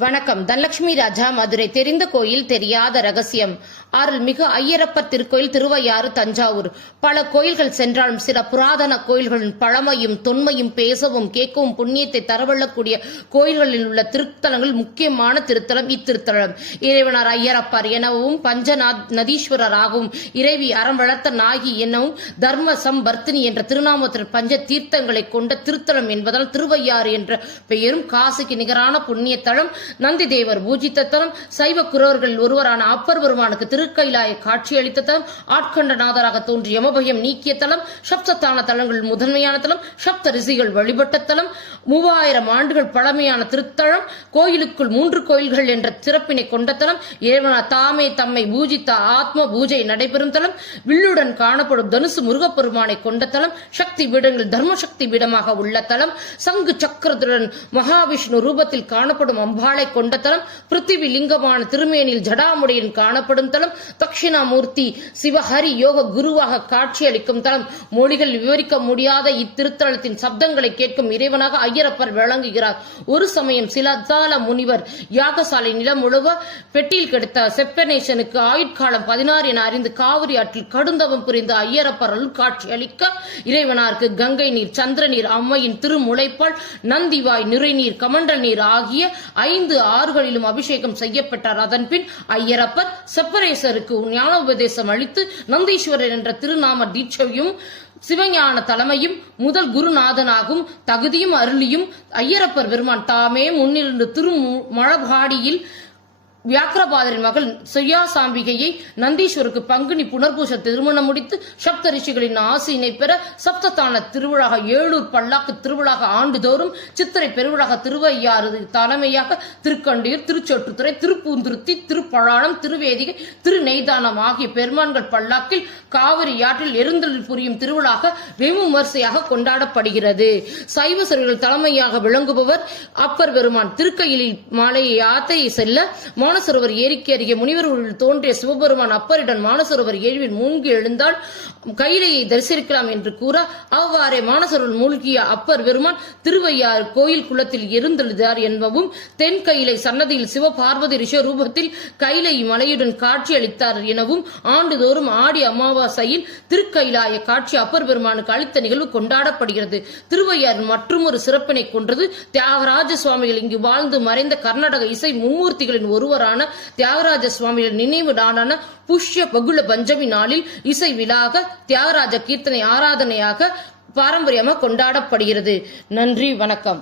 வணக்கம். தனலட்சுமி ராஜா, மதுரை. தெரிந்த கோயில் தெரியாத ரகசியம். அருள்மிகு ஐயரப்பர் திருக்கோயில், திருவையாறு, தஞ்சாவூர். பல கோயில்கள் சென்றாலும் சில புராதன கோயில்களின் பழமையும் தொன்மையும் பேசவும் கேட்கவும் புண்ணியத்தை தரவள்ளக்கூடிய கோயில்களில் உள்ள திருத்தலங்கள் முக்கியமான திருத்தலம் இத்திருத்தலம். இறைவனார் ஐயரப்பர் எனவும் பஞ்ச நதீஸ்வரராகவும் இறைவி அறம் வளர்த்த நாகி எனவும் தர்ம சம்பர்த்தினி என்ற திருநாமத்தில் பஞ்ச தீர்த்தங்களை கொண்ட திருத்தலம் என்பதால் திருவையாறு என்ற பெயரும் காசிக்கு நிகரான புண்ணிய தலம். நந்தி தேவர் பூஜித்த தலம். சைவ குரவர்களில் ஒருவரான அப்பர் பெருமானுக்கு திருக்கைலாய காட்சியளித்த தலம். ஆட்கொண்டநாதராக தோன்றி யமபயம் நீக்கிய தலம். சப்தத்தான தலங்களில் முதன்மையான தலம். சப்த ரிஷிகள் வழிபட்ட தலம். 3000 ஆண்டுகள் பழமையான திருத்தலம். கோயிலுக்குள் 3 கோயில்கள் என்ற சிறப்பினை கொண்ட தலம். இறைவனார் தாமே தம்மை பூஜித்த ஆத்ம பூஜை நடைபெறும் தலம். வில்லுடன் காணப்படும் தனுசு முருகப்பெருமானை கொண்ட தலம். சக்தி பீடங்கள் தர்மசக்தி பீடமாக உள்ள தலம். சங்கு சக்கரத்துடன் மகாவிஷ்ணு ரூபத்தில் காணப்படும் அம்பாளை கொண்ட தலம். பிருத்திவி லிங்கமான திருமேனியில் ஜடாமுடியின் காணப்படும் தலம். தட்சிணாமூர்த்தி சிவஹரி யோக குருவாக காட்சியளிக்கும் தலம். மொழிகள் விவரிக்க முடியாத இத்திருத்தலத்தின் சப்தங்களை கேட்கும் இறைவனாக ஐயரப்பர் விளங்குகிறார். ஒரு சமயம் சிலதால முனிவர் யாகசாலை நிலம் முழுவ பெட்டியில் கிடைத்த செப்பனேசனுக்கு ஆயுட்காலம் 16 என அறிந்து காவிரி ஆற்றில் கடுந்தவம் புரிந்த ஐயரப்பர் அருள் காட்சி அளிக்க இறைவனாருக்கு கங்கை நீர், சந்திர நீர், அம்மையின் திருமுளைப்பால், நந்திவாய், நிறைநீர், கமண்டல் நீர் ஆகிய 5 ஆறுகளிலும் அபிஷேகம் செய்யப்பட்டார். அதன் பின் ஐயரப்பர் செப்பரேசருக்கு ஞானோபதேசம் அளித்து நந்தீஸ்வரர் என்ற திருநாம தீட்சையும் சிவஞான தலைமையும் முதல் குருநாதனாகும் தகுதியும் அருளியும் ஐயரப்பர் பெருமான் தாமே முன்னிருந்து திருமழபாடியில் வியாக்கிரபாதரின் மகள் சுயாசாம்பிகையை நந்தீஸ்வருக்கு பங்குனி புனர்பூச திருமணம் முடித்து சப்த ரிஷிகளின் ஆசையினை பெற சப்தத்தான திருவிழாக ஏழூர் பல்லாக்கு திருவிழாக ஆண்டுதோறும் சித்திரை பெருவிழாக திருவையாறு தலைமையாக திருக்கண்டீர், திருச்சொற்றுத்துறை, திருப்பூந்துருத்தி, திருப்பழானம், திருவேதிகை, திருநெய்தானம் ஆகிய பெருமான்கள் பல்லாக்கில் காவிரி ஆற்றில் எருந்தலில் புரியும் திருவிழாக வெகு விமர்சையாக கொண்டாடப்படுகிறது. சைவ சைவர்கள் தலைமையாக விளங்குபவர் அப்பர் பெருமான். திருக்கையிலில் மாலை யாத்திரை செல்ல மானசரோவர் ஏரிக்கு அருகே முனிவர்கள் தோன்றிய சிவபெருமான் அப்பரிடம் மானசரோவர் ஏழில் மூழ்கி எழுந்தால் கைலையை தரிசிக்கலாம் என்று கூற அவ்வாறே மானசரோவர் மூழ்கிய அப்பர் பெருமான் திருவையாறு கோயில் குளத்தில் இருந்தெழுதார் என்பவும் தென் கைலை சன்னதியில் சிவபார்வதி ரிஷ ரூபத்தில் கைலை மலையுடன் காட்சி அளித்தார் எனவும் ஆண்டுதோறும் ஆடி அமாவாசையில் திருக்கைலாய காட்சி அப்பர் பெருமானுக்கு அளித்த நிகழ்வு கொண்டாடப்படுகிறது. திருவையாறு மற்றொரு சிறப்பினை கொன்றது. தியாகராஜ சுவாமிகள் இங்கு வாழ்ந்து மறைந்த கர்நாடக இசை மும்மூர்த்திகளின் ஒருவர் தியாகராஜ சுவாமிகள் நினைவு நாளான புஷ்ய பகுல பஞ்சமி நாளில் இசை விழாக தியாகராஜ கீர்த்தனை ஆராதனையாக பாரம்பரியமாக கொண்டாடப்படுகிறது. நன்றி, வணக்கம்.